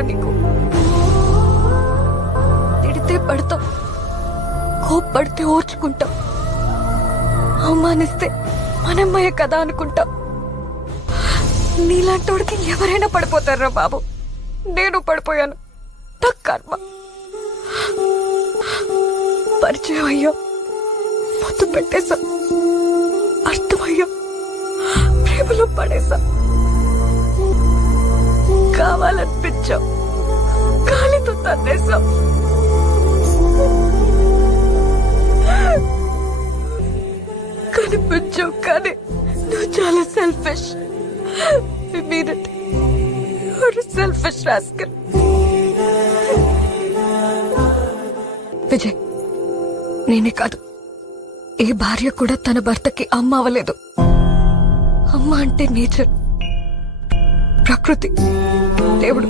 లేదురా నీకు. తిడితే పడతాం, కోప్పడితే ఓర్చుకుంటాం, అవమానిస్తే మనమ్మయ్య కదా అనుకుంటాం. నీలాంటోడికి ఎవరైనా పడిపోతారా బాబు. నేను పడిపోయాను, నా కర్మ. పరిచయం అయ్యా, పొత్తు పెట్టేశా, అర్థమయ్యా, ప్రేమలో పడేశా. కావాలనిపించావు, గాలితో తన్నేశావు. కనిపించావు కానీ నువ్వు చాలా సెల్ఫిష్. Selfish rascal. విజయ్, నేనే కాదు, ఏ భార్య కూడా తన భర్తకి అమ్మ అవ్వలేదు. అమ్మ అంటే నేచర్, ప్రకృతి, దేవుడు.